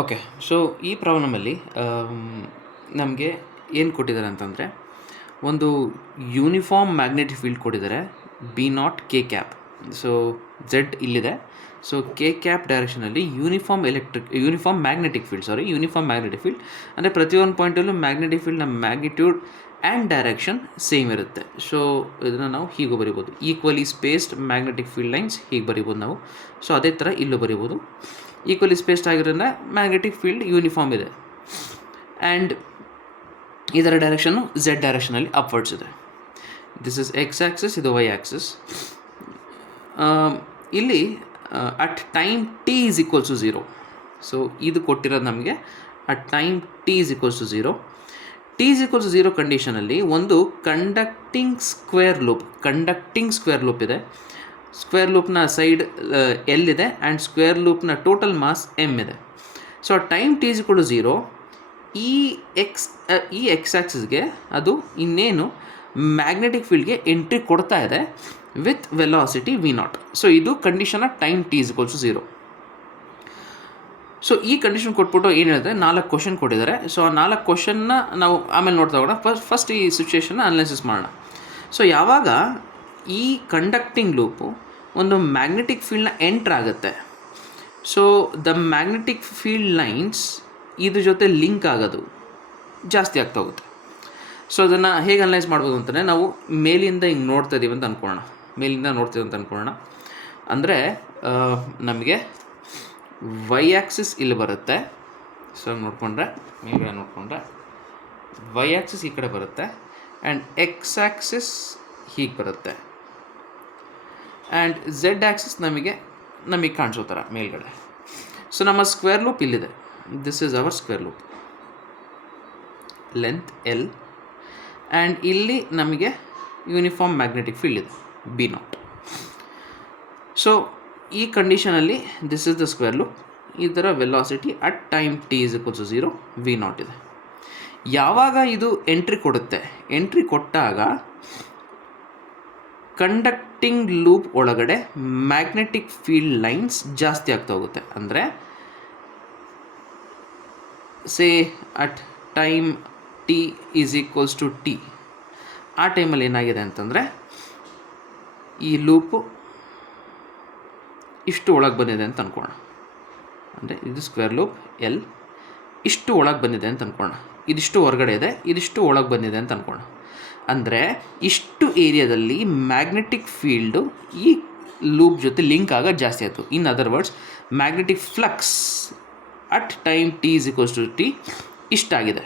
Okay. So ಈ ಪ್ರಾಬ್ಲಮಲ್ಲಿ ನಮಗೆ ಏನು ಕೊಟ್ಟಿದ್ದಾರೆ ಅಂತಂದರೆ, ಒಂದು ಯೂನಿಫಾರ್ಮ್ ಮ್ಯಾಗ್ನೆಟಿಕ್ ಫೀಲ್ಡ್ ಕೊಟ್ಟಿದ್ದಾರೆ, B naught k cap. So z ಇಲ್ಲಿದೆ. ಸೊ ಕೆ ಕ್ಯಾಪ್ ಡೈರೆಕ್ಷನಲ್ಲಿ ಯೂನಿಫಾರ್ಮ್ ಮ್ಯಾಗ್ನೆಟಿಕ್ ಫೀಲ್ಡ್ ಅಂದರೆ ಪ್ರತಿಯೊಂದು ಪಾಯಿಂಟಲ್ಲೂ ಮ್ಯಾಗ್ನೆಟಿಕ್ ಫೀಲ್ಡ್ನ ಮ್ಯಾಗ್ನಿಟ್ಯೂಡ್ ಆ್ಯಂಡ್ ಡೈರೆಕ್ಷನ್ ಸೇಮ್ ಇರುತ್ತೆ. ಸೊ ಇದನ್ನು ನಾವು ಹೀಗೆ ಬರಿಬೋದು, equally spaced magnetic field lines ಹೀಗೆ ಬರಿಬೋದು ನಾವು. ಸೊ ಅದೇ ಥರ ಇಲ್ಲೂ ಬರಿಬೋದು. ಈಕ್ವಲಿ ಸ್ಪೇಸ್ಡ್ ಆಗಿರೋದ್ರಿಂದ ಮ್ಯಾಗ್ನೆಟಿಕ್ ಫೀಲ್ಡ್ ಯೂನಿಫಾರ್ಮ್ ಇದೆ ಆ್ಯಂಡ್ ಇದರ ಡೈರೆಕ್ಷನ್ನು ಝೆಡ್ ಡೈರೆಕ್ಷನಲ್ಲಿ ಅಪ್ವರ್ಡ್ಸ್ ಇದೆ. ದಿಸ್ ಇಸ್ ಎಕ್ಸ್ ಆ್ಯಕ್ಸಿಸ್, ಇದು ವೈ ಆ್ಯಕ್ಸಿಸ್. ಇಲ್ಲಿ at time t is equals to 0. So ಇದು ಕೊಟ್ಟಿರೋದು ನಮಗೆ at time t is equals to 0. T is equals to 0 ಕಂಡೀಷನಲ್ಲಿ ಒಂದು ಕಂಡಕ್ಟಿಂಗ್ ಸ್ಕ್ವೇರ್ ಲೂಪ್ ಇದೆ. ಸ್ಕ್ವೇರ್ ಲೂಪ್ನ ಸೈಡ್ ಎಲ್ ಇದೆ ಆ್ಯಂಡ್ ಸ್ಕ್ವೇರ್ ಲೂಪ್ನ ಟೋಟಲ್ ಮಾಸ್ ಎಮ್ ಇದೆ. So time t is equal to 0, ಈ ಎಕ್ಸ್ ಆ್ಯಕ್ಸಿಸ್ಗೆ ಅದು ಇನ್ನೇನು ಮ್ಯಾಗ್ನೆಟಿಕ್ ಫೀಲ್ಡ್ಗೆ ಎಂಟ್ರಿ ಕೊಡ್ತಾ ಇದೆ ವಿತ್ ವೆಲಾಸಿಟಿ v0. ಸೊ ಇದು condition time t is equals to 0. So ಈ ಕಂಡೀಷನ್ ಕೊಟ್ಬಿಟ್ಟು ಏನು ಹೇಳಿದ್ರೆ 4 ಕ್ವಶನ್ ಕೊಟ್ಟಿದ್ದಾರೆ. ಸೊ ಆ 4 ಕ್ವಶನ್ನ ನಾವು ಆಮೇಲೆ ನೋಡ್ತಾ ಹೋಗೋಣ. ಫಸ್ಟ್ ಈ ಸಿಚುವೇಷನ್ನ ಅನಾಲಿಸಿಸ್ ಮಾಡೋಣ. ಸೊ ಯಾವಾಗ ಈ ಕಂಡಕ್ಟಿಂಗ್ ಲೂಪು ಒಂದು ಮ್ಯಾಗ್ನೆಟಿಕ್ ಫೀಲ್ಡ್ನ ಎಂಟ್ರ್ ಆಗುತ್ತೆ, so the magnetic field lines ಇದ್ರ ಜೊತೆ ಲಿಂಕ್ ಆಗೋದು ಜಾಸ್ತಿ ಆಗ್ತಾ ಹೋಗುತ್ತೆ. ಸೊ ಅದನ್ನು ಹೇಗೆ ಅನಲೈಸ್ ಮಾಡ್ಬೋದು ಅಂತಂದರೆ, ನಾವು ಮೇಲಿಂದ ಹಿಂಗೆ ನೋಡ್ತಾ ಇದ್ದೀವಿ ಅಂತ ಅಂದ್ಕೊಳ್ಳೋಣ. ಅಂದರೆ ನಮಗೆ ವೈ ಆ್ಯಕ್ಸಿಸ್ ಇಲ್ಲಿ ಬರುತ್ತೆ. ಸೊ ನೋಡಿಕೊಂಡ್ರೆ ವೈ ಆ್ಯಕ್ಸಿಸ್ ಈ ಕಡೆ ಬರುತ್ತೆ ಆ್ಯಂಡ್ ಎಕ್ಸ್ ಆ್ಯಕ್ಸಿಸ್ ಹೀಗೆ ಬರುತ್ತೆ ಆ್ಯಂಡ್ ಝೆಡ್ ಆ್ಯಕ್ಸಿಸ್ ನಮಗೆ ಕಾಣಿಸೋ ಥರ ಮೇಲ್ಗಡೆ. ಸೊ ನಮ್ಮ ಸ್ಕ್ವೇರ್ ಲೂಪ್ ಇಲ್ಲಿದೆ. This is our square loop, length l, and ಇಲ್ಲಿ ನಮಗೆ ಯೂನಿಫಾರ್ಮ್ ಮ್ಯಾಗ್ನೆಟಿಕ್ ಫೀಲ್ಡ್ ಇದೆ b0. ಸೊ ಈ ಕಂಡೀಷನಲ್ಲಿ this is the square loop. ಇದರ velocity at time t is equals to 0 v0 ಇದೆ. ಯಾವಾಗ ಇದು ಎಂಟ್ರಿ ಕೊಟ್ಟಾಗ ಕಂಡಕ್ಟಿಂಗ್ ಲೂಪ್ ಒಳಗಡೆ ಮ್ಯಾಗ್ನೆಟಿಕ್ ಫೀಲ್ಡ್ ಲೈನ್ಸ್ ಜಾಸ್ತಿ ಆಗ್ತಾ ಹೋಗುತ್ತೆ. ಅಂದರೆ say at time t is equals to t, ಆ ಟೈಮಲ್ಲಿ ಏನಾಗಿದೆ ಅಂತಂದರೆ ಈ ಲೂಪು ಇಷ್ಟು ಒಳಗೆ ಬಂದಿದೆ ಅಂತ ಅಂದ್ಕೊಳ್ಳೋಣ. ಅಂದರೆ ಇದು ಸ್ಕ್ವೇರ್ ಲೂಪ್ ಎಲ್, ಇಷ್ಟು ಒಳಗೆ ಬಂದಿದೆ ಅಂತ ಅಂದ್ಕೊಳ್ಳೋಣ. ಇದಿಷ್ಟು ಹೊರಗಡೆ ಇದೆ, ಇದಿಷ್ಟು ಒಳಗೆ ಬಂದಿದೆ ಅಂತ ಅಂದ್ಕೊಳ್ಳೋಣ. ಅಂದರೆ ಇಷ್ಟು ಏರಿಯಾದಲ್ಲಿ ಮ್ಯಾಗ್ನೆಟಿಕ್ ಫೀಲ್ಡು ಈ ಲೂಪ್ ಜೊತೆ ಲಿಂಕ್ ಆಗೋದು ಜಾಸ್ತಿ ಆಯಿತು. In other words, magnetic flux at time t is equals to t ಇಷ್ಟಾಗಿದೆ.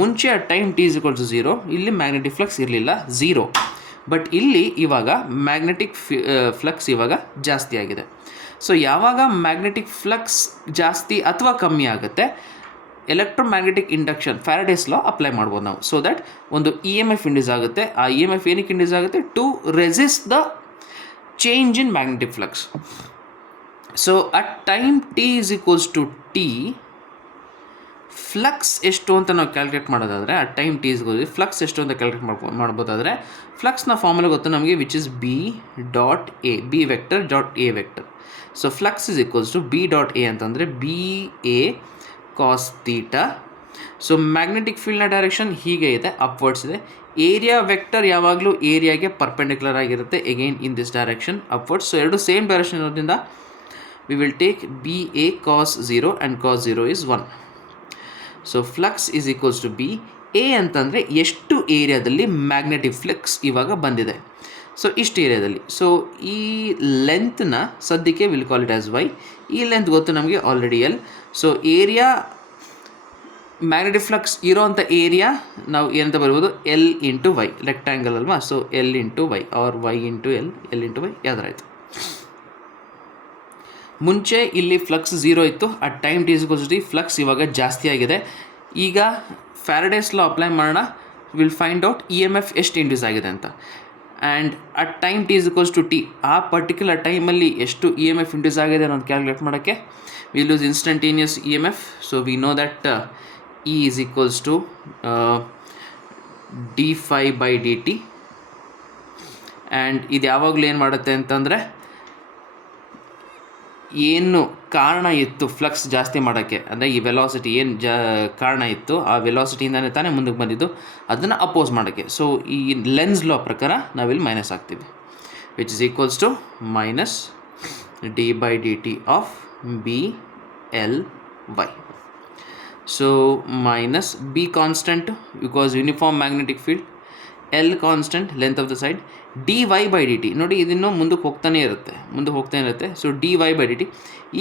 ಮುಂಚೆ at time t is equals to 0 ಇಲ್ಲಿ ಮ್ಯಾಗ್ನೆಟಿಕ್ ಫ್ಲಕ್ಸ್ ಇರಲಿಲ್ಲ, 0. ಬಟ್ ಇಲ್ಲಿ ಇವಾಗ ಮ್ಯಾಗ್ನೆಟಿಕ್ ಫ್ಲಕ್ಸ್ ಇವಾಗ ಜಾಸ್ತಿ ಆಗಿದೆ. ಸೊ ಯಾವಾಗ ಮ್ಯಾಗ್ನೆಟಿಕ್ ಫ್ಲಕ್ಸ್ ಜಾಸ್ತಿ ಅಥವಾ ಕಮ್ಮಿ ಆಗುತ್ತೆ, electromagnetic induction Faraday's law apply ಮಾಡ್ಬೋದು ನಾವು. ಸೊ ದ್ಯಾಟ್ ಒಂದು EMF ಇಂಡ್ಯೂಸ್ ಆಗುತ್ತೆ. ಆ EMF ಏನಕ್ಕೆ ಇಂಡ್ಯೂಸ್ ಆಗುತ್ತೆ? To resist the change in magnetic flux. So at time t is equals to t, flux ಎಷ್ಟು ಅಂತ ನಾವು ಕ್ಯಾಲ್ಕುಲೇಟ್ ಮಾಡೋದಾದರೆ, at time t is flux ಎಷ್ಟು ಅಂತ ಕ್ಯಾಲ್ಕುಲೇಟ್ ಮಾಡ್ಬೋದಾದರೆ, ಫ್ಲಕ್ಸ್ನ ಫಾರ್ಮುಲಾ ಗೊತ್ತು ನಮಗೆ, which is B dot A, B vector dot A vector. So flux is equals to B dot A ಅಂತಂದರೆ B A cos theta. So magnetic ಫೀಲ್ಡ್ನ direction ಹೀಗೆ ಇದೆ, ಅಪ್ವರ್ಡ್ಸ್ ಇದೆ. ಏರಿಯಾ ವೆಕ್ಟರ್ ಯಾವಾಗಲೂ ಏರಿಯಾಗೆ ಪರ್ಪೆಂಡಿಕ್ಯುಲರ್ ಆಗಿರುತ್ತೆ, again in this direction upwards. So ಎರಡು same direction ಇರೋದ್ರಿಂದ we will take B A cos 0 and cos 0 is 1. So flux is equals to B A ಅಂತಂದರೆ ಎಷ್ಟು ಏರಿಯಾದಲ್ಲಿ ಮ್ಯಾಗ್ನೆಟಿಕ್ ಫ್ಲಕ್ಸ್ ಇವಾಗ ಬಂದಿದೆ. ಸೊ ಇಷ್ಟು ಏರಿಯಾದಲ್ಲಿ. ಸೊ ಈ ಲೆಂತ್ನ ಸದ್ಯಕ್ಕೆ will call it as y. ಈ ಲೆಂತ್ ಗೊತ್ತು ನಮಗೆ already l. So area magnetic flux ಇರೋವಂಥ ಏರಿಯಾ ನಾವು ಏನಂತ ಬರ್ಬೋದು, ಎಲ್ ಇಂಟು ವೈ, ರೆಕ್ಟ್ಯಾಂಗಲ್ ಅಲ್ವಾ. So l into y or y into l into y ಯಾವ್ದಾರಾಯಿತು. ಮುಂಚೆ ಇಲ್ಲಿ ಫ್ಲಕ್ಸ್ 0 ಇತ್ತು, at time t is equals to t flux ಇವಾಗ ಜಾಸ್ತಿ ಆಗಿದೆ. ಈಗ ಫ್ಯಾರಡೇಸ್ ಲಾ ಅಪ್ಲೈ ಮಾಡೋಣ, ವಿಲ್ ಫೈಂಡ್ ಔಟ್ EMF ಎಷ್ಟು ಇಂಡ್ಯೂಸ್ ಆಗಿದೆ ಅಂತ. And at time t is equals to t, ಆ ಪರ್ಟಿಕ್ಯುಲರ್ ಟೈಮಲ್ಲಿ ಎಷ್ಟು EMF ಇಂಡ್ಯೂಸ್ ಆಗಿದೆ ಅನ್ನೋದು ಕ್ಯಾಲ್ಕುಲೇಟ್ ಮಾಡೋಕ್ಕೆ will use instantaneous EMF. So we know that E is equals to d∅dt. And ಇದು ಯಾವಾಗಲೂ ಏನು ಮಾಡುತ್ತೆ ಅಂತಂದರೆ ಏನು ಕಾರಣ ಇತ್ತು ಫ್ಲಕ್ಸ್ ಜಾಸ್ತಿ ಮಾಡೋಕ್ಕೆ, ಅಂದರೆ ಈ ವೆಲಾಸಿಟಿ ಏನು ಕಾರಣ ಇತ್ತು, ಆ ವೆಲಾಸಿಟಿಯಿಂದನೇ ತಾನೇ ಮುಂದಕ್ಕೆ ಬಂದಿದ್ದು, ಅದನ್ನು ಅಪೋಸ್ ಮಾಡೋಕ್ಕೆ. ಸೊ ಈ ಲೆನ್ಸ್ ಲಾ ಪ್ರಕಾರ ನಾವಿಲ್ಲಿ ಮೈನಸ್ ಆಗ್ತೀವಿ, which is equals to minus d by d t of B L y. So minus B constant because uniform magnetic field, L constant length of the side, d y by d t. ನೋಡಿ ಇದನ್ನು ಮುಂದಕ್ಕೆ ಹೋಗ್ತಾನೆ ಇರುತ್ತೆ. So d y by d t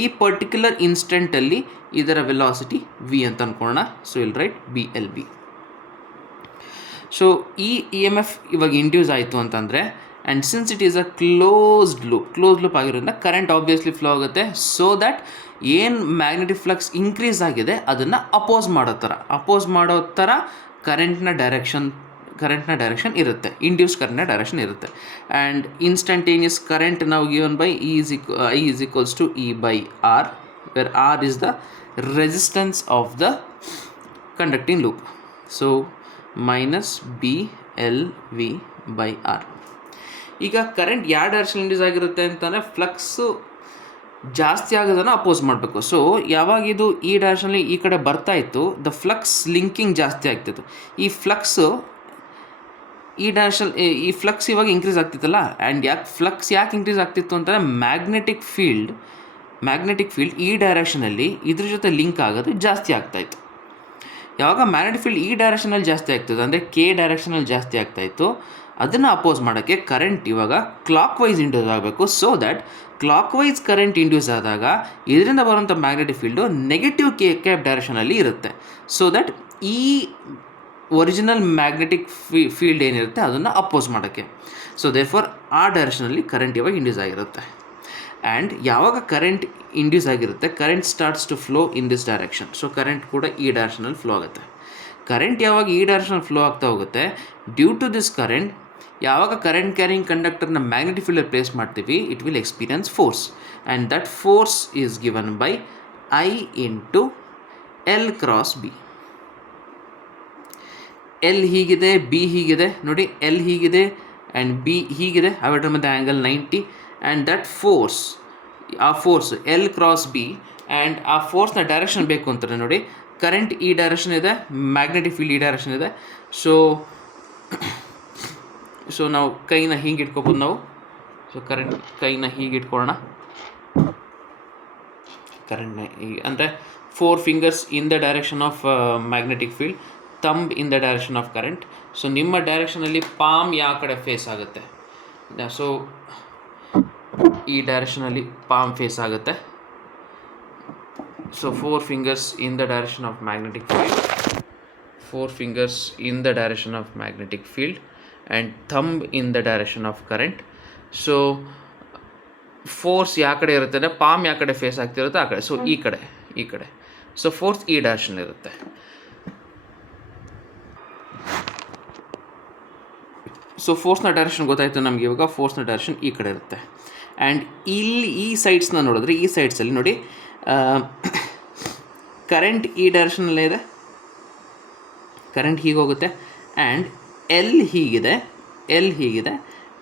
ಈ particular ಇನ್ಸ್ಟೆಂಟಲ್ಲಿ ಇದರ velocity v ಅಂತ ಅಂದ್ಕೊಳ್ಳೋಣ. ಸೊ ಇಲ್ಲಿ write B L B. So ಈ ಇ ಎಮ್ ಎಫ್ ಇವಾಗ ಇಂಡ್ಯೂಸ್ ಆಯಿತು ಅಂತಂದರೆ, and since it is a closed loop ಆಗಿರೋದ್ರಿಂದ ಕರೆಂಟ್ ಆಬ್ವಿಯಸ್ಲಿ ಫ್ಲೋ ಆಗುತ್ತೆ. ಸೊ ದ್ಯಾಟ್ ಏನು ಮ್ಯಾಗ್ನೆಟಿಕ್ ಫ್ಲಕ್ಸ್ ಇನ್ಕ್ರೀಸ್ ಆಗಿದೆ ಅದನ್ನು ಅಪೋಸ್ ಮಾಡೋ ಥರ ಕರೆಂಟ್ನ ಡೈರೆಕ್ಷನ್ ಇರುತ್ತೆ, ಇಂಡ್ಯೂಸ್ ಕರೆಂಟ್ನ ಡೈರೆಕ್ಷನ್ ಇರುತ್ತೆ. ಆ್ಯಂಡ್ ಇನ್ಸ್ಟಂಟೇನಿಯಸ್ ಕರೆಂಟ್ ನಾವು given by I is equals to E by R, where R is the resistance of the conducting loop. So minus B L V by R. ಈಗ current ಯಾವ direction induce ಆಗಿರುತ್ತೆ ಅಂತಂದರೆ flux ಜಾಸ್ತಿ ಆಗೋದನ್ನು oppose ಮಾಡಬೇಕು. So ಯಾವಾಗ ಇದು ಈ ಡೈರೆಕ್ಷನಲ್ಲಿ ಈ ಕಡೆ ಬರ್ತಾ ಇತ್ತು, ದ ಫ್ಲಕ್ಸ್ ಲಿಂಕಿಂಗ್ ಜಾಸ್ತಿ ಆಗ್ತಿತ್ತು. ಈ ಫ್ಲಕ್ಸ್ ಇವಾಗ ಇನ್ಕ್ರೀಸ್ ಆಗ್ತಿತ್ತಲ್ಲ. ಆ್ಯಂಡ್ ಫ್ಲಕ್ಸ್ ಯಾಕೆ ಇನ್ಕ್ರೀಸ್ ಆಗ್ತಿತ್ತು ಅಂತಂದರೆ ಮ್ಯಾಗ್ನೆಟಿಕ್ ಫೀಲ್ಡ್ ಈ ಡೈರೆಕ್ಷನಲ್ಲಿ ಇದ್ರ ಜೊತೆ ಲಿಂಕ್ ಆಗೋದು ಜಾಸ್ತಿ ಆಗ್ತಾಯಿತ್ತು. ಯಾವಾಗ ಮ್ಯಾಗ್ನೆಟಿಕ್ ಫೀಲ್ಡ್ ಈ ಡೈರೆಕ್ಷನಲ್ಲಿ ಜಾಸ್ತಿ ಆಗ್ತದೆ, ಅಂದರೆ ಕೆ ಡೈರೆಕ್ಷನಲ್ಲಿ ಜಾಸ್ತಿ ಆಗ್ತಾಯಿತ್ತು, ಅದನ್ನು ಅಪೋಸ್ ಮಾಡೋಕ್ಕೆ ಕರೆಂಟ್ ಇವಾಗ ಕ್ಲಾಕ್ ವೈಸ್ ಇಂಡ್ಯೂಸ್ ಆಗಬೇಕು. So that clockwise current induce ಆದಾಗ ಇದರಿಂದ ಬರುವಂಥ ಮ್ಯಾಗ್ನೆಟಿಕ್ ಫೀಲ್ಡು ನೆಗೆಟಿವ್ ಕ್ಯಾಪ್ ಡೈರೆಕ್ಷನಲ್ಲಿ ಇರುತ್ತೆ. ಸೊ ದ್ಯಾಟ್ ಈ ಒರಿಜಿನಲ್ ಮ್ಯಾಗ್ನೆಟಿಕ್ ಫೀಲ್ಡ್ ಏನಿರುತ್ತೆ ಅದನ್ನು ಅಪೋಸ್ ಮಾಡೋಕ್ಕೆ. ಸೊ ದೇರ್ಫೋರ್ ಆ ಡೈರೆಕ್ಷನಲ್ಲಿ ಕರೆಂಟ್ ಇವಾಗ ಇಂಡ್ಯೂಸ್ ಆಗಿರುತ್ತೆ. ಆ್ಯಂಡ್ ಯಾವಾಗ ಕರೆಂಟ್ ಇಂಡ್ಯೂಸ್ ಆಗಿರುತ್ತೆ, current starts to flow in this direction. So current ಕೂಡ ಈ ಡೈರೆಕ್ಷನಲ್ಲಿ ಫ್ಲೋ ಆಗುತ್ತೆ. ಕರೆಂಟ್ ಯಾವಾಗ ಈ ಡೈರೆಕ್ಷನಲ್ಲಿ ಫ್ಲೋ ಆಗ್ತಾ ಹೋಗುತ್ತೆ, ಡ್ಯೂ ಟು ದಿಸ್ ಕರೆಂಟ್ ಯಾವಾಗ ಕರೆಂಟ್ ಕ್ಯಾರಿಂಗ್ ಕಂಡಕ್ಟರ್ನ ಮ್ಯಾಗ್ನೆಟಿಕ್ ಫೀಲ್ಡಲ್ಲಿ ಪ್ಲೇಸ್ ಮಾಡ್ತೀವಿ, it will experience force. And that force is given by I into L cross B. L ಹೀಗಿದೆ, ಬಿ ಹೀಗಿದೆ, ನೋಡಿ ಎಲ್ ಹೀಗಿದೆ ಆ್ಯಂಡ್ ಬಿ ಹೀಗಿದೆ, ಅವೆರಡರ ಮಧ್ಯೆ angle 90. And that force L cross B, and ಆ ಫೋರ್ಸ್ನ ಡೈರೆಕ್ಷನ್ ಬೇಕು ಅಂತಾರೆ. ನೋಡಿ ಕರೆಂಟ್ ಈ ಡೈರೆಕ್ಷನ್ ಇದೆ, ಮ್ಯಾಗ್ನೆಟಿಕ್ ಫೀಲ್ಡ್ ಈ ಡೈರೆಕ್ಷನ್ ಇದೆ. ಸೊ ನಾವು ಕೈನ ಹೀಗೆ ಇಟ್ಕೊಬೋದು ನಾವು. ಸೊ ಕೈನ ಹೀಗೆ ಇಟ್ಕೊಳ್ಳೋಣ. ಕರೆಂಟ್ನ ಹೀಗೆ ಅಂದರೆ 4 fingers in the direction of magnetic field, thumb in the direction of current. So ನಿಮ್ಮ ಡೈರೆಕ್ಷನಲ್ಲಿ ಪಾಮ್ ಯಾವ ಕಡೆ ಫೇಸ್ ಆಗುತ್ತೆ, ಸೊ ಈ ಡೈರೆಕ್ಷನಲ್ಲಿ ಪಾಮ್ ಫೇಸ್ ಆಗುತ್ತೆ. So 4 fingers in the direction of magnetic field, 4 fingers in the direction of magnetic field and thumb in the direction of current. So force ಯಾವ ಕಡೆ ಇರುತ್ತೆ ಅಂದರೆ ಪಾಮ್ ಯಾವ ಕಡೆ ಫೇಸ್ ಆಗ್ತಿರುತ್ತೆ ಆ ಕಡೆ. ಸೊ ಈ ಕಡೆ ಸೊ ಫೋರ್ಸ್ ಈ ಡೈರೆಕ್ಷನ್ ಇರುತ್ತೆ. ಸೊ ಫೋರ್ಸ್ನ ಡೈರೆಕ್ಷನ್ ಗೊತ್ತಾಯಿತು ನಮಗೆ. ಇವಾಗ ಫೋರ್ಸ್ನ ಡೈರೆಕ್ಷನ್ ಈ ಕಡೆ ಇರುತ್ತೆ. ಆ್ಯಂಡ್ ಇಲ್ಲಿ ಈ ಸೈಡ್ಸ್ನ ನೋಡಿದ್ರೆ, ಈ ಸೈಡ್ಸಲ್ಲಿ ನೋಡಿ ಕರೆಂಟ್ ಈ ಡೈರೆಕ್ಷನಲ್ಲೇ ಇದೆ, ಕರೆಂಟ್ ಹೀಗೆ ಹೋಗುತ್ತೆ. ಆ್ಯಂಡ್ ಎಲ್ ಹೀಗಿದೆ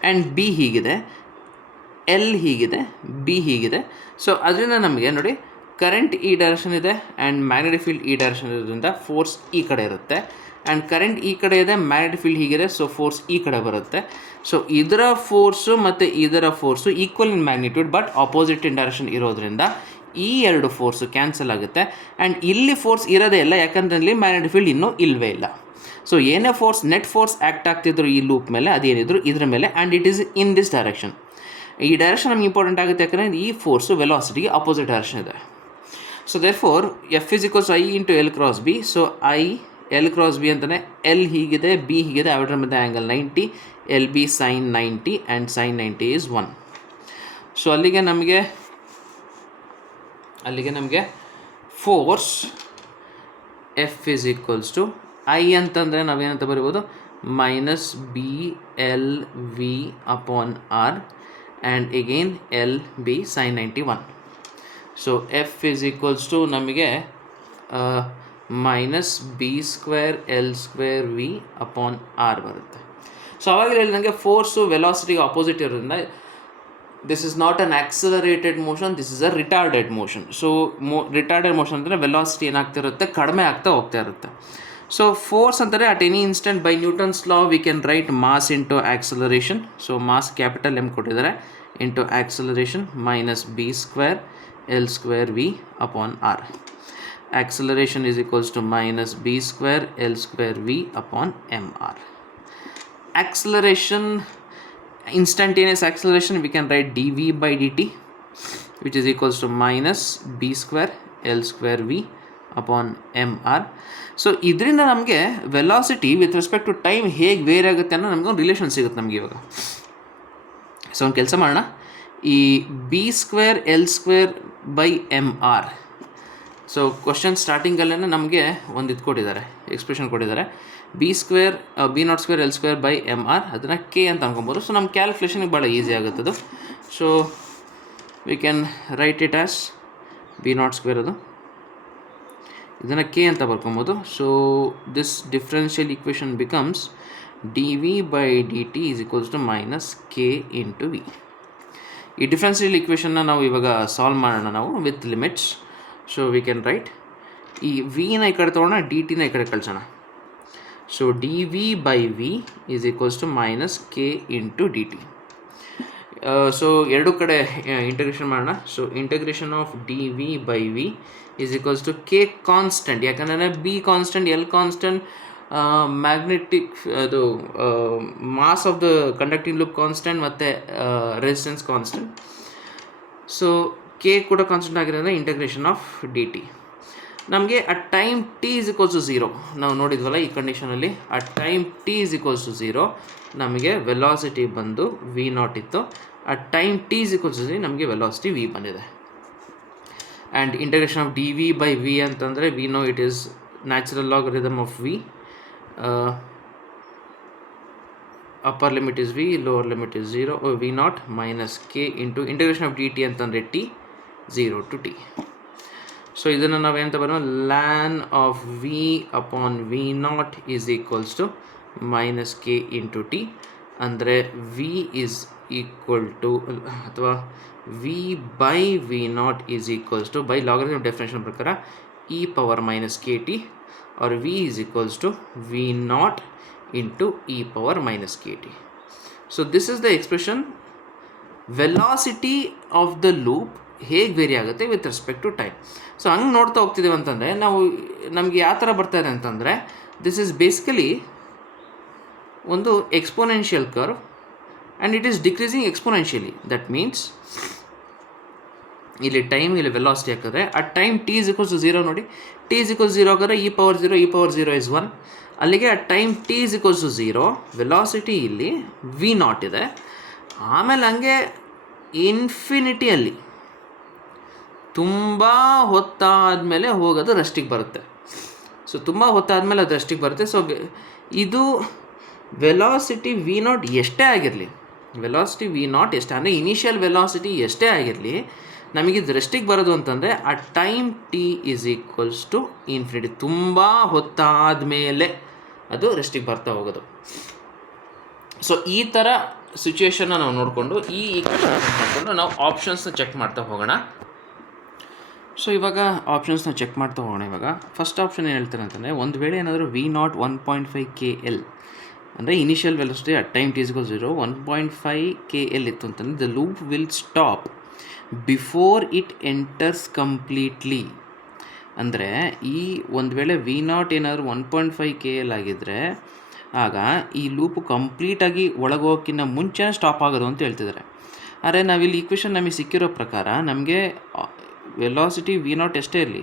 ಆ್ಯಂಡ್ ಬಿ ಹೀಗಿದೆ, ಎಲ್ ಹೀಗಿದೆ, ಬಿ ಹೀಗಿದೆ. ಸೊ ಅದರಿಂದ ನಮಗೆ ನೋಡಿ ಕರೆಂಟ್ ಈ ಡೈರೆಕ್ಷನ್ ಇದೆ ಆ್ಯಂಡ್ ಮ್ಯಾಗ್ನೆಟಿಕ್ ಫೀಲ್ಡ್ ಈ ಡೈರೆಕ್ಷನ್ ಇರೋದ್ರಿಂದ ಫೋರ್ಸ್ ಈ ಕಡೆ ಇರುತ್ತೆ. ಆ್ಯಂಡ್ ಕರೆಂಟ್ ಈ ಕಡೆ ಇದೆ, ಮ್ಯಾಗ್ನೆಟಿಕ್ ಫೀಲ್ಡ್ ಹೀಗಿದೆ, ಸೊ ಫೋರ್ಸ್ ಈ ಕಡೆ ಬರುತ್ತೆ. ಸೊ ಇದರ ಫೋರ್ಸು ಮತ್ತು ಇದರ force equal in magnitude but opposite in direction ಇರೋದ್ರಿಂದ ಈ ಎರಡು ಫೋರ್ಸು ಕ್ಯಾನ್ಸಲ್ ಆಗುತ್ತೆ. ಆ್ಯಂಡ್ ಇಲ್ಲಿ ಫೋರ್ಸ್ ಇರೋದೇ ಇಲ್ಲ, ಯಾಕಂದರೆ ಇಲ್ಲಿ ಮ್ಯಾಗ್ನೆಟಿಕ್ ಫೀಲ್ಡ್ ಇನ್ನೂ ಇಲ್ಲವೇ ಇಲ್ಲ. ಸೊ ಏನೇ ನೆಟ್ ಫೋರ್ಸ್ ಆ್ಯಕ್ಟ್ ಆಗ್ತಿದ್ರು ಈ ಲೂಪ್ ಮೇಲೆ, ಅದೇನಿದ್ರು ಇದ್ರ ಮೇಲೆ, and it is in this direction. ಈ ಡೈರೆಕ್ಷನ್ ನಮ್ಗೆ ಇಂಪಾರ್ಟೆಂಟ್ ಆಗುತ್ತೆ, ಯಾಕಂದರೆ ಈ ಫೋರ್ಸು ವೆಲಾಸಿಟಿಗೆ ಅಪೋಸಿಟ್ ಡೈರೆಕ್ಷನ್ ಇದೆ. So therefore F is equals to I into L cross B. So L cross B ಅಂತಲೇ ಎಲ್ ಹೀಗಿದೆ, ಬಿ ಹೀಗಿದೆ, ಅವೆರಡರ ಮಧ್ಯೆ angle 90, L B sine 90 and sine 90 is 1. So ಅಲ್ಲಿಗೆ ನಮಗೆ force F is equals to I ಅಂತಂದರೆ ನಾವೇನಂತ ಬರಿಬೋದು, minus B L V upon r and again L B sine 91. So F is equals to ನಮಗೆ minus B square L square v upon r ಬರುತ್ತೆ. So ಅವಾಗಲೇ ನನಗೆ force ವೆಲಾಸಿಟಿಗೆ opposite ಇರೋದ್ರಿಂದ this is not an accelerated motion, this is a retarded motion. So retarded motion ಅಂದರೆ velocity ಏನಾಗ್ತಿರುತ್ತೆ, ಕಡಿಮೆ ಆಗ್ತಾ ಹೋಗ್ತಾ ಇರುತ್ತೆ. ಸೊ ಫೋರ್ಸ್ ಅಂತಾರೆ at any instant by Newton's law we can write mass into acceleration. So mass capital M ಕೊಟ್ಟಿದ್ದಾರೆ into acceleration minus B square L square v upon r. Acceleration is equals to minus b square L square v upon mr. Acceleration, instantaneous acceleration, we can write dv by dt, which is equals to minus b square L square v upon mr. So ಇದರಿಂದ ನಮಗೆ velocity with respect to time ಹೇಗೆ vary ಆಗುತ್ತೆ ಅನ್ನೋ ನಮಗೊಂದು relation ಸಿಗುತ್ತೆ ನಮಗೆ ಇವಾಗ. So ಒಂದು ಕೆಲಸ ಮಾಡೋಣ, ಈ B square L square by m r. So question ಸ್ಟಾರ್ಟಿಂಗಲ್ಲೇ ನಮಗೆ ಒಂದು ಇದು ಕೊಟ್ಟಿದ್ದಾರೆ, ಎಕ್ಸ್ಪ್ರೆಷನ್ ಕೊಟ್ಟಿದ್ದಾರೆ, B square B naught square L square by m r, ಅದನ್ನು ಕೆ ಅಂತ ಅನ್ಕೊಬೋದು. ಸೊ ನಮ್ಮ ಕ್ಯಾಲ್ಕುಲೇಷನ್ಗೆ ಭಾಳ ಈಸಿ ಆಗುತ್ತದು. So we can write it as B naught square, ಅದು ಇದನ್ನು ಕೆ ಅಂತ ಬರ್ಕೊಬೋದು. So this differential equation becomes d v by d t is equals to minus k into V. ಈ ಡಿಫ್ರೆನ್ಷಿಯಲ್ ಈಕ್ವೇಷನ್ನ ನಾವು ಇವಾಗ ಸಾಲ್ವ್ ಮಾಡೋಣ ನಾವು with limits. So we can write, ಈ ವಿನ ಈ ಕಡೆ ತೊಗೊಳ್ಳೋಣ, ಡಿ ಟಿನ ಈ ಕಡೆ ಕಳಿಸೋಣ. So d v by v is equals to minus k into d t. So ಎರಡು ಕಡೆ ಇಂಟಗ್ರೇಷನ್ ಮಾಡೋಣ. So integration of d v by v is equals to k constant, ಯಾಕಂದರೆ b constant, l constant, magnetic ಅದು mass of the conducting loop constant ಮತ್ತು resistance constant. So k ಕೂಡ constant ಆಗಿರೋದ್ರೆ integration of d t. ನಮಗೆ at time t is equals to zero, ನಾವು ನೋಡಿದ್ವಲ್ಲ ಈ ಕಂಡೀಷನಲ್ಲಿ, at time t is equals to zero ನಮಗೆ ವೆಲಾಸಿಟಿ ಬಂದು ವಿ ನಾಟ್ ಇತ್ತು. At time t is equals to zero ನಮಗೆ ವೆಲಾಸಿಟಿ ವಿ ಬಂದಿದೆ. And integration of d v by v ಅಂತಂದರೆ we know it is natural logarithm of v. Upper limit is v, lower limit is zero, V naught minus k into integration of d t ಅಂತಂದರೆ t, 0 to t. So ಇದನ್ನು ನಾವೇನಂತ ಬರೋಣ, ln of v upon v naught is equals to minus k into t. ಅಂದರೆ v is equal to, ಅಥವಾ v by v naught is equals to, by logarithm definition ಪ್ರಕಾರ e power minus k t, or v is equals to v naught into e power minus k t. So this is the expression, velocity of the loop ಹೇಗೆ vary ಆಗುತ್ತೆ with respect to time. So ಹಂಗೆ ನೋಡ್ತಾ ಹೋಗ್ತಿದ್ದೀವಿ ಅಂತಂದರೆ ನಾವು ನಮಗೆ ಯಾವ ಥರ ಬರ್ತಾಯಿದೆ ಅಂತಂದರೆ, ದಿಸ್ ಈಸ್ ಬೇಸಿಕಲಿ ಒಂದು exponential curve and it is decreasing exponentially. That means ಇಲ್ಲಿ ಟೈಮ್, ಇಲ್ಲಿ ವೆಲಾಸಿಟಿ ಹಾಕಿದ್ರೆ at time t is equals to zero. ನೋಡಿ, ಟಿ ಇಸ್ ಈಕ್ವಲ್ಸ್ ಝೀರೋ ಹಾಕಿದ್ರೆ ಇ ಪವರ್ ಝೀರೋ ಇಸ್ 1. ಅಲ್ಲಿಗೆ at time t is equals to zero velocity ಇಲ್ಲಿ v naught ಇದೆ. ಆಮೇಲೆ ಹಂಗೆ ಇನ್ಫಿನಿಟಿಯಲ್ಲಿ ತುಂಬ ಹೊತ್ತಾದಮೇಲೆ ಹೋಗೋದು ರೆಸ್ಟಿಗೆ ಬರುತ್ತೆ. ಸೊ ತುಂಬ ಹೊತ್ತಾದಮೇಲೆ ಅದು ರೆಸ್ಟಿಗೆ ಬರುತ್ತೆ. ಸೊ ಇದು ವೆಲಾಸಿಟಿ ವಿ ನಾಟ್ ಎಷ್ಟೇ ಆಗಿರಲಿ, ವೆಲಾಸಿಟಿ ವಿ ನಾಟ್ ಎಷ್ಟೇ ಅಂದರೆ ಇನಿಷಿಯಲ್ ವೆಲಾಸಿಟಿ ಎಷ್ಟೇ ಆಗಿರಲಿ, ನಮಗಿದು ರೆಸ್ಟಿಗೆ ಬರೋದು ಅಂತಂದರೆ ಆ time t is equals to infinity. ತುಂಬ ಹೊತ್ತಾದ ಮೇಲೆ ಅದು ರೆಸ್ಟಿಗೆ ಬರ್ತಾ ಹೋಗೋದು. ಸೊ ಈ ಥರ ಸಿಚುವೇಶನ್ನ ನಾವು ನೋಡಿಕೊಂಡು ಈ ಈಕ್ವೇಷನ್ ಮಾಡಿಕೊಂಡು ನಾವು ಆಪ್ಷನ್ಸ್ನ ಚೆಕ್ ಮಾಡ್ತಾ ಹೋಗೋಣ. ಸೊ ಇವಾಗ ಆಪ್ಷನ್ಸ್ನ ಚೆಕ್ ಮಾಡ್ತಾ ಹೋಗೋಣ. ಇವಾಗ ಫಸ್ಟ್ ಆಪ್ಷನ್ ಏನು ಹೇಳ್ತಾರೆ ಅಂತಂದರೆ, ಒಂದು ವೇಳೆ ಏನಾದರೂ ವಿ ನಾಟ್ 1.5 KL ಅಂದರೆ initial velocity at time t is equals 0 1.5 KL ಇತ್ತು ಅಂತಂದರೆ the loop will stop before it enters completely. ಅಂದರೆ ಈ ಒಂದು ವೇಳೆ ವಿ ನಾಟ್ ಏನಾದರೂ 1.5 KL ಆಗಿದ್ದರೆ ಆಗ ಈ ಲೂಪು ಕಂಪ್ಲೀಟಾಗಿ ಒಳಗೋಕ್ಕಿಂತ ಮುಂಚೆ ಸ್ಟಾಪ್ ಆಗೋದು ಅಂತ ಹೇಳ್ತಿದ್ದಾರೆ. ಆದರೆ ನಾವಿಲ್ಲಿ ಈಕ್ವೇಷನ್ ನಮಗೆ ಸಿಕ್ಕಿರೋ ಪ್ರಕಾರ ನಮಗೆ ವೆಲಾಸಿಟಿ ವಿ ನಾಟ್ ಎಷ್ಟೇ ಇರಲಿ,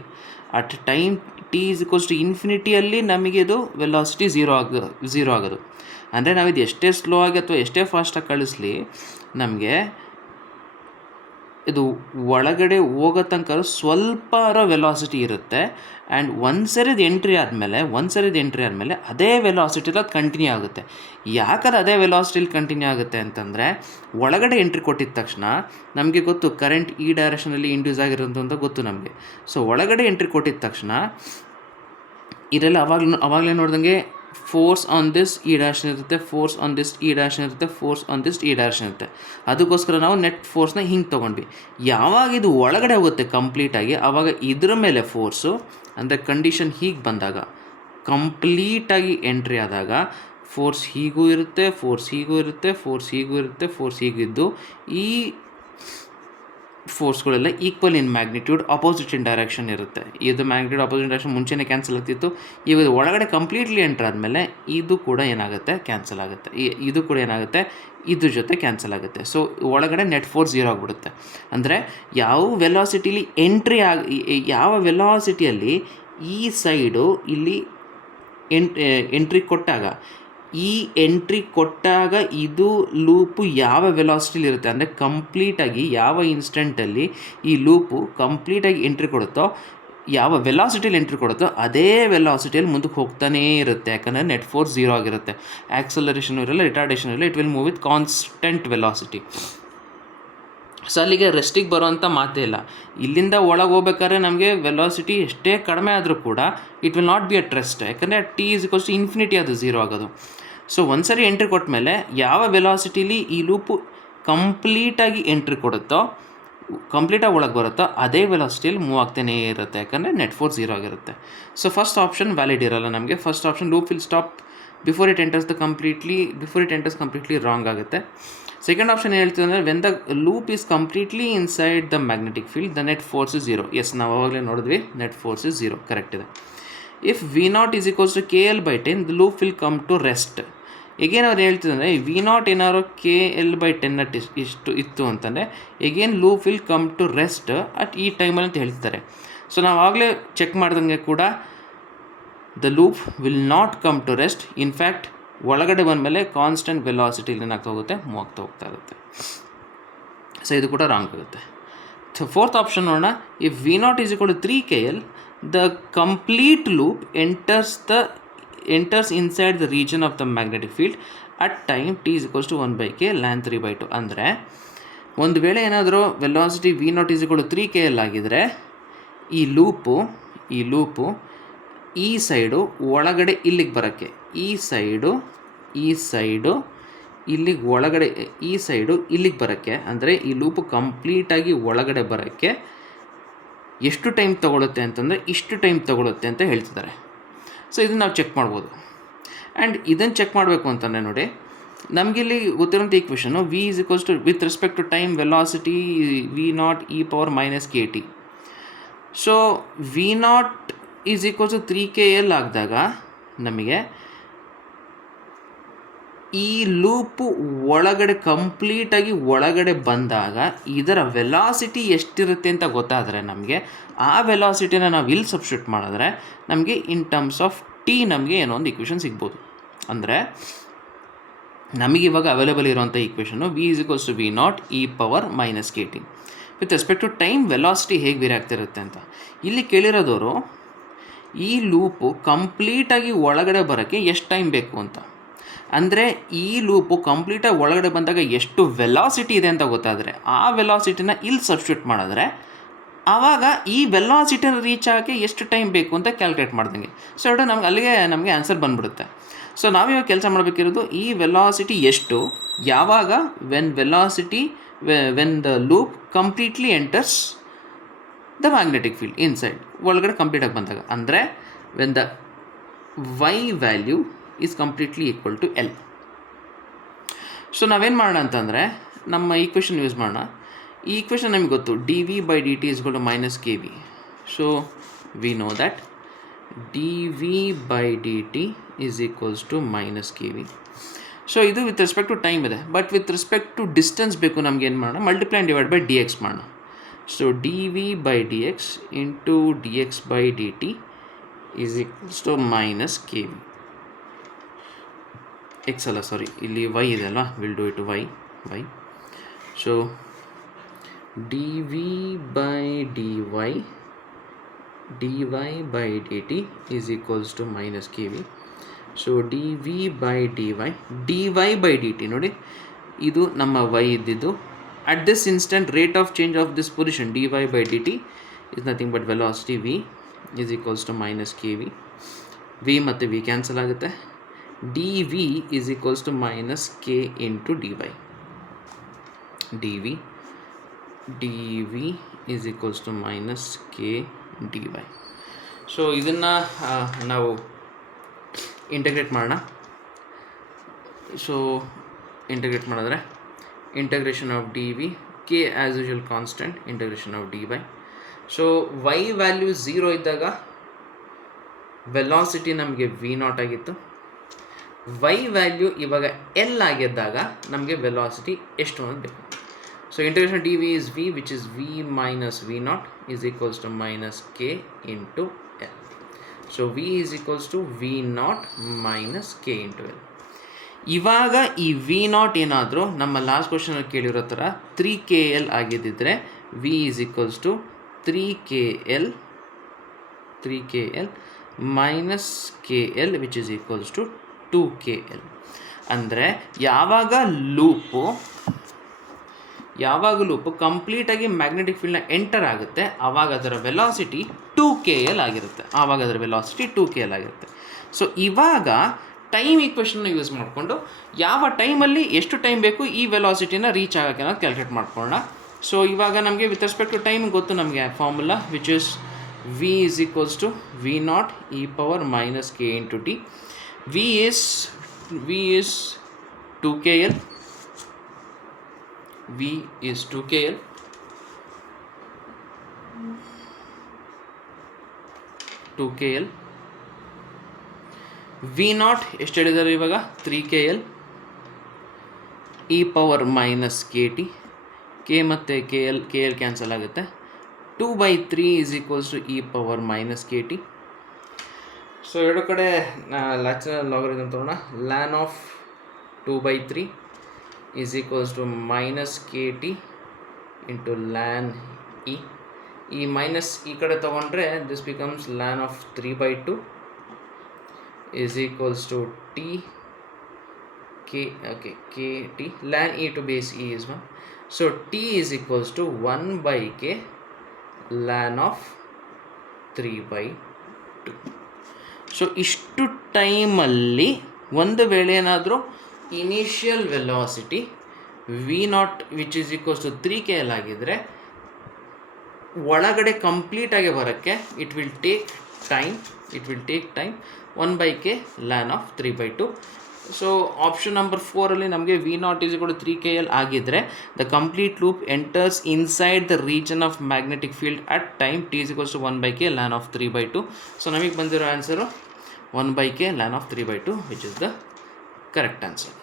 at time t is equals to ಇನ್ಫಿನಿಟಿಯಲ್ಲಿ ನಮಗೆ ಇದು ವೆಲಾಸಿಟಿ ಝೀರೋ ಆಗೋದು. ಅಂದರೆ ನಾವಿದು ಎಷ್ಟೇ ಸ್ಲೋ ಆಗಿ ಅಥವಾ ಎಷ್ಟೇ ಫಾಸ್ಟಾಗಿ ಕಳಿಸ್ಲಿ ನಮಗೆ ಇದು ಒಳಗಡೆ ಹೋಗೋ ತನಕ ಸ್ವಲ್ಪ ವೆಲಾಸಿಟಿ ಇರುತ್ತೆ. ಆ್ಯಂಡ್ ಒಂದು ಸರಿದು ಎಂಟ್ರಿ ಆದಮೇಲೆ ಅದೇ ವೆಲಾಸಿಟಿಲಿ ಅದು ಕಂಟಿನ್ಯೂ ಆಗುತ್ತೆ. ಯಾಕಂದ್ರೆ ಅದೇ ವೆಲಾಸಿಟಿಲಿ ಕಂಟಿನ್ಯೂ ಆಗುತ್ತೆ ಅಂತಂದರೆ, ಒಳಗಡೆ ಎಂಟ್ರಿ ಕೊಟ್ಟಿದ ತಕ್ಷಣ ನಮಗೆ ಗೊತ್ತು ಕರೆಂಟ್ ಈ ಡೈರೆಕ್ಷನಲ್ಲಿ ಇಂಡ್ಯೂಸ್ ಆಗಿರೋದು ಅಂತ ಗೊತ್ತು ನಮಗೆ. ಸೊ ಒಳಗಡೆ ಎಂಟ್ರಿ ಕೊಟ್ಟಿದ ತಕ್ಷಣ ಇದೆಲ್ಲ ಅವಾಗಲೇ ನೋಡ್ದಂಗೆ force on this e dash ಇರುತ್ತೆ, force on this e dash ಇರುತ್ತೆ, force on this e dash ಇರುತ್ತೆ. ಅದಕ್ಕೋಸ್ಕರ ನಾವು ನೆಟ್ ಫೋರ್ಸ್ನ ಹಿಂಗೆ ತೊಗೊಂಡ್ವಿ. ಯಾವಾಗ ಇದು ಒಳಗಡೆ ಹೋಗುತ್ತೆ ಕಂಪ್ಲೀಟಾಗಿ, ಆವಾಗ ಇದ್ರ ಮೇಲೆ ಫೋರ್ಸು ಅಂದರೆ ಕಂಡೀಷನ್ ಹೀಗೆ ಬಂದಾಗ, ಕಂಪ್ಲೀಟಾಗಿ ಎಂಟ್ರಿ ಆದಾಗ ಫೋರ್ಸ್ ಹೀಗೂ ಇರುತ್ತೆ, ಫೋರ್ಸ್ ಹೀಗೂ ಇರುತ್ತೆ, ಫೋರ್ಸ್ ಹೀಗೂ ಇರುತ್ತೆ, ಫೋರ್ಸ್ ಹೀಗಿದ್ದು ಈ ಫೋರ್ಸ್ಗಳೆಲ್ಲ equal in magnitude, opposite in direction ಇರುತ್ತೆ. ಇದು ಮ್ಯಾಗ್ನಿಟ್ಯೂಡ್ ಅಪೋಸಿಟ್ ಡೈರೆಕ್ಷನ್ ಮುಂಚೆನೇ ಕ್ಯಾನ್ಸಲ್ ಆಗ್ತಿತ್ತು. ಇವಾಗ ಒಳಗಡೆ ಕಂಪ್ಲೀಟ್ಲಿ ಎಂಟರ್ ಆದಮೇಲೆ ಇದು ಕೂಡ ಏನಾಗುತ್ತೆ, ಕ್ಯಾನ್ಸಲ್ ಆಗುತ್ತೆ. ಇದು ಕೂಡ ಏನಾಗುತ್ತೆ, ಇದ್ರ ಜೊತೆ ಕ್ಯಾನ್ಸಲ್ ಆಗುತ್ತೆ. ಸೊ ಒಳಗಡೆ ನೆಟ್ ಫೋರ್ಸ್ 0 ಆಗಿಬಿಡುತ್ತೆ. ಅಂದರೆ ಯಾವ ವೆಲಾಸಿಟಿಲಿ ಯಾವ ವೆಲಾಸಿಟಿಯಲ್ಲಿ ಈ ಸೈಡು ಇಲ್ಲಿ ಎಂಟ್ರಿ ಕೊಟ್ಟಾಗ, ಈ ಎಂಟ್ರಿ ಕೊಟ್ಟಾಗ ಇದು ಲೂಪು ಯಾವ ವೆಲಾಸಿಟಿಲಿ ಇರುತ್ತೆ ಅಂದರೆ ಕಂಪ್ಲೀಟಾಗಿ ಯಾವ ಇನ್ಸ್ಟೆಂಟಲ್ಲಿ ಈ ಲೂಪು ಕಂಪ್ಲೀಟಾಗಿ ಎಂಟ್ರಿ ಕೊಡುತ್ತೋ, ಯಾವ ವೆಲಾಸಿಟಿಯಲ್ಲಿ ಎಂಟ್ರಿ ಕೊಡುತ್ತೋ ಅದೇ ವೆಲಾಸಿಟಿಯಲ್ಲಿ ಮುಂದಕ್ಕೆ ಹೋಗ್ತಾನೇ ಇರುತ್ತೆ. ಯಾಕಂದರೆ ನೆಟ್ ಫೋರ್ಸ್ 0 ಆಗಿರುತ್ತೆ. ಆ್ಯಕ್ಸಲರೇಷನ್ ಇರಲ್ಲ, ರಿಟಾರ್ಡೇಷನ್ ಇರಲ್ಲ, it will move with constant velocity. So ಅಲ್ಲಿಗೆ ರೆಸ್ಟಿಗೆ ಬರೋವಂಥ ಮಾತೇ ಇಲ್ಲ. ಇಲ್ಲಿಂದ ಒಳಗೆ ಹೋಗ್ಬೇಕಾದ್ರೆ ನಮಗೆ ವೆಲಾಸಿಟಿ ಎಷ್ಟೇ ಕಡಿಮೆ ಆದರೂ ಕೂಡ it will not be at rest. ಯಾಕಂದರೆ t is equals to infinity ಅದು 0 ಆಗೋದು. ಸೊ ಒಂದ್ಸರಿ ಎಂಟ್ರಿ ಕೊಟ್ಟ ಮೇಲೆ ಯಾವ ವೆಲಾಸಿಟಿಲಿ ಈ ಲೂಪು ಕಂಪ್ಲೀಟಾಗಿ ಎಂಟ್ರಿ ಕೊಡುತ್ತೋ, ಕಂಪ್ಲೀಟಾಗಿ ಒಳಗೆ ಬರುತ್ತೋ ಅದೇ ವೆಲಾಸಿಟಿಯಲ್ಲಿ ಮೂವ್ ಆಗ್ತಾನೇ ಇರುತ್ತೆ. ಯಾಕಂದರೆ ನೆಟ್ ಫೋರ್ಸ್ 0 ಆಗಿರುತ್ತೆ. ಸೊ ಫಸ್ಟ್ ಆಪ್ಷನ್ ವ್ಯಾಲಿಡ್ ಇರಲ್ಲ ನಮಗೆ. First option loop will stop before it enters completely wrong ಆಗುತ್ತೆ. ಸೆಕೆಂಡ್ ಆಪ್ಷನ್ ಹೇಳ್ತೀವಿ ಅಂದರೆ when the loop is completely inside the magnetic field the net force is 0. Yes, ನಾವು ಆವಾಗಲೇ ನೋಡಿದ್ವಿ, net force is 0, correct ಇದೆ. If V0 is equals to KL/10 the loop will come to rest. Again ಅವ್ರು ಹೇಳ್ತಿದ್ದಾರೆ V0 ಏನಾದ್ರು KL/10 ಇಷ್ಟು ಇತ್ತು ಅಂತಂದರೆ again loop will come to rest at ಈ ಟೈಮಲ್ಲಿ ಅಂತ ಹೇಳ್ತಾರೆ. ಸೊ ನಾವು ಆಗಲೇ ಚೆಕ್ ಮಾಡ್ದಂಗೆ ಕೂಡ the loop will not come to rest. In fact ಒಳಗಡೆ ಬಂದಮೇಲೆ ಕಾನ್ಸ್ಟೆಂಟ್ ವೆಲಾಸಿಟಿಲಿ ಏನಾಗ್ತಾ ಹೋಗುತ್ತೆ, ಮೂವ್ ಆಗ್ತಾ ಹೋಗ್ತಾ ಇರುತ್ತೆ. ಸೊ ಇದು ಕೂಡ ರಾಂಗ್ ಆಗುತ್ತೆ. ಸೊ ಫೋರ್ತ್ ಆಪ್ಷನ್ ನೋಡೋಣ. If V0 is equal to 3 KL the complete loop enters inside the region of the magnetic field at time t is equals to 1/k ln 3/2. ಅಂದರೆ ಒಂದು ವೇಳೆ ಏನಾದರೂ velocity V0 is equal to 3 KL ಆಗಿದರೆ ಈ loop ಈ side ಒಳಗಡೆ ಇಲ್ಲಿಗೆ ಬರೋಕ್ಕೆ, ಈ ಸೈಡು ಇಲ್ಲಿಗೆ ಒಳಗಡೆ, ಈ ಸೈಡು ಇಲ್ಲಿಗೆ ಬರೋಕ್ಕೆ, ಅಂದರೆ ಈ ಲೂಪು ಕಂಪ್ಲೀಟಾಗಿ ಒಳಗಡೆ ಬರೋಕ್ಕೆ ಎಷ್ಟು ಟೈಮ್ ತೊಗೊಳುತ್ತೆ ಅಂತಂದರೆ ಇಷ್ಟು ಟೈಮ್ ತೊಗೊಳುತ್ತೆ ಅಂತ ಹೇಳ್ತಿದ್ದಾರೆ. ಸೊ ಇದನ್ನು ನಾವು ಚೆಕ್ ಮಾಡ್ಬೋದು. ಆ್ಯಂಡ್ ಇದನ್ನು ಚೆಕ್ ಮಾಡಬೇಕು ಅಂತಂದರೆ ನೋಡಿ, ನಮಗಿಲ್ಲಿ ಗೊತ್ತಿರೋಂಥ equation V is equals to with respect to time velocity V0 e⁻−kt. So V0 is equals to 3 KL ಆಗಿದಾಗ ನಮಗೆ ಈ ಲೂಪು ಒಳಗಡೆ ಕಂಪ್ಲೀಟಾಗಿ ಒಳಗಡೆ ಬಂದಾಗ ಇದರ ವೆಲಾಸಿಟಿ ಎಷ್ಟಿರುತ್ತೆ ಅಂತ ಗೊತ್ತಾದರೆ ನಮಗೆ ಆ ವೆಲಾಸಿಟಿನ ನಾವು ಇಲ್ಲಿ ಸಬ್ಸ್ಟಿಟ್ಯೂಟ್ ಮಾಡಿದ್ರೆ ನಮಗೆ ಇನ್ ಟರ್ಮ್ಸ್ ಆಫ್ ಟಿ ನಮಗೆ ಏನೋ ಒಂದು ಈಕ್ವೇಷನ್ ಸಿಗ್ಬೋದು. ಅಂದರೆ ನಮಗಿವಾಗ ಅವೈಲೇಬಲ್ ಇರೋಂಥ equation V is equals to V0 e⁻−kt with respect to time velocity ಹೇಗೆ ಬೇರೆ ಆಗ್ತಿರುತ್ತೆ ಅಂತ. ಇಲ್ಲಿ ಕೇಳಿರೋದವರು ಈ ಲೂಪು ಕಂಪ್ಲೀಟಾಗಿ ಒಳಗಡೆ ಬರೋಕ್ಕೆ ಎಷ್ಟು ಟೈಮ್ ಬೇಕು ಅಂತ. ಅಂದರೆ ಈ ಲೂಪು ಕಂಪ್ಲೀಟಾಗಿ ಒಳಗಡೆ ಬಂದಾಗ ಎಷ್ಟು ವೆಲಾಸಿಟಿ ಇದೆ ಅಂತ ಗೊತ್ತಾದರೆ ಆ ವೆಲಾಸಿಟಿನ ಇಲ್ಲಿ ಸಬ್ಸ್ಟಿಟ್ಯೂಟ್ ಮಾಡಿದ್ರೆ ಆವಾಗ ಈ ವೆಲಾಸಿಟಿನ ರೀಚ್ ಆಗೋಕ್ಕೆ ಎಷ್ಟು ಟೈಮ್ ಬೇಕು ಅಂತ ಕ್ಯಾಲ್ಕುಲೇಟ್ ಮಾಡ್ದಂಗೆ. ಸೊ ಎರಡು ನಮಗೆ ಆನ್ಸರ್ ಬಂದ್ಬಿಡುತ್ತೆ. ಸೊ ನಾವಿವಾಗ ಕೆಲಸ ಮಾಡಬೇಕಿರೋದು ಈ ವೆಲಾಸಿಟಿ ಎಷ್ಟು, ಯಾವಾಗ when the loop completely enters the magnetic field inside, ಒಳಗಡೆ ಕಂಪ್ಲೀಟಾಗಿ ಬಂದಾಗ, ಅಂದರೆ when the y value is completely equal to L. So ನಾವೇನು ಮಾಡೋಣ ಅಂತಂದರೆ ನಮ್ಮ ಈಕ್ವೇಷನ್ ಯೂಸ್ ಮಾಡೋಣ. ಈ ಈಕ್ವೇಷನ್ ನಮಗೆ ಗೊತ್ತು, dv/dt is equal to -kv. So we know that dv/dt is equals to -kv. So ಇದು ವಿತ್ ರೆಸ್ಪೆಕ್ಟ್ ಟು ಟೈಮ್ ಇದೆ. But with respect to distance ಬೇಕು ನಮ್ಗೆ ಏನು ಮಾಡೋಣ, multiply and divide by dx ಮಾಡೋಣ. So dv/dx into dx/dt is equals to -kv. x ಅಲ್ಲ, ಸಾರಿ, ಇಲ್ಲಿ y ಇದೆ ಅಲ್ವಾ, will do it y. So dv/dt is equals to -kv. So dy/dt ನೋಡಿ, ಇದು ನಮ್ಮ y ಇದ್ದಿದ್ದು. At this instant rate of change of this position dy/dt is nothing but velocity v is equals to -kv. v ಮತ್ತು v cancel ಆಗುತ್ತೆ. dv is equals to minus k into dy. dv is equals to minus k dy. So ಇದನ್ನು ನಾವು integrate ಮಾಡೋಣ. So integrate ಮಾಡಿದ್ರೆ integration of d v, k as usual constant, integration of d y. So y value 0 ಇದ್ದಾಗ velocity ನಮಗೆ v naught ಆಗಿತ್ತು. Y value ಇವಾಗ L ಆಗಿದ್ದಾಗ ನಮಗೆ ವೆಲಾಸಿಟಿ ಎಷ್ಟು ಅನ್ನೋದು ಬೇಕು. So integration d v is v which is v minus v naught is equals to minus k into L. So v is equals to v naught minus k into L. ಇವಾಗ ಈ V not ಏನಾದರೂ ನಮ್ಮ last ಕ್ವಶನಲ್ಲಿ ಕೇಳಿರೋ ಥರ 3KL ಆಗಿದ್ದಿದ್ರೆ v is equals to 3KL minus KL which is equals to 2KL. ಅಂದರೆ ಯಾವಾಗ loop ಕಂಪ್ಲೀಟಾಗಿ ಮ್ಯಾಗ್ನೆಟಿಕ್ ಫೀಲ್ಡ್ನ ಎಂಟರ್ ಆಗುತ್ತೆ ಆವಾಗ ಅದರ ವೆಲಾಸಿಟಿ 2KL ಆಗಿರುತ್ತೆ. ಸೊ ಇವಾಗ ಟೈಮ್ ಈಕ್ವೇಷನ್ನ ಯೂಸ್ ಮಾಡಿಕೊಂಡು ಯಾವ ಟೈಮಲ್ಲಿ ಎಷ್ಟು ಟೈಮ್ ಬೇಕು ಈ ವೆಲಾಸಿಟಿನ ರೀಚ್ ಆಗೋಕ್ಕೆ ಅನ್ನೋದು ಕ್ಯಾಲ್ಕುಲೇಟ್ ಮಾಡ್ಕೊಳ್ಳೋಣ. ಸೊ ಇವಾಗ ನಮಗೆ ವಿತ್ ರೆಸ್ಪೆಕ್ಟ್ ಟು ಟೈಮ್ ಗೊತ್ತು ನಮಗೆ formula which is v is equals to v naught e power minus k into t. V is 2KL. V is 2KL. V naught ಎಷ್ಟು ಹೇಳಿದ್ದಾರೆ ಇವಾಗ 3KL e power minus k t. K ಮತ್ತು k L cancel ಆಗುತ್ತೆ. 2/3 is equals to e power minus k t. So ಎರಡು ಕಡೆ ಲ್ಯಾಚುರಲ್ logarithm ತಗೋಣ. Ln of 2/3 is equals to minus k t into ln e. ಈ minus ಈ ಕಡೆ ತೊಗೊಂಡ್ರೆ this becomes LAN of 3/2 is equals to t kt. ln e to base e is 1. So t is equals to 1/k ln of 3/2. So ಇಷ್ಟು ಟೈಮಲ್ಲಿ ಒಂದು ವೇಳೆ ಏನಾದರೂ initial velocity v naught which is equals to 3KL ಆಗಿದ್ದರೆ ಒಳಗಡೆ ಕಂಪ್ಲೀಟಾಗಿ ಬರೋಕ್ಕೆ it will take time 1/k ln of 3/2. So option number 4ಅಲ್ಲಿ ನಮಗೆ v naught is equal to 3KL ಆಗಿದ್ದರೆ the complete loop enters inside the region of magnetic field at time t is equals to 1/k ln of 3/2. So ನಮಗೆ ಬಂದಿರೋ answer 1/k ln of 3/2 which is the correct answer.